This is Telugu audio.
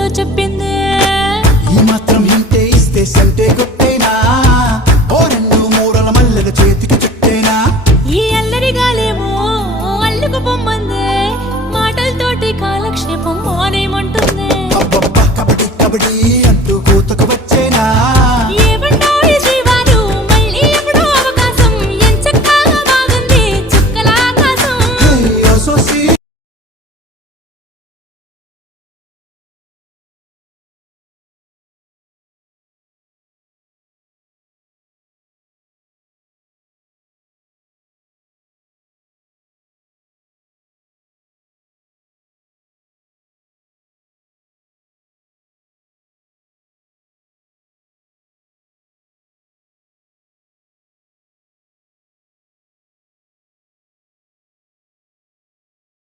చెవిలో చెప్పిందే. ఈ మాత్రం హింటే ఇస్తే సంటే కొట్టేనా, ఓ రెండు మూరల మల్లెల చేతికి చుట్టేనా. ఈ అల్లరి గాలేమో అల్లుకు పొమ్మందే, మాటలతోటి కాలక్షేపం మానేమంటుందే. అబ్బబ్బా కబడ్డీ కబడ్డీ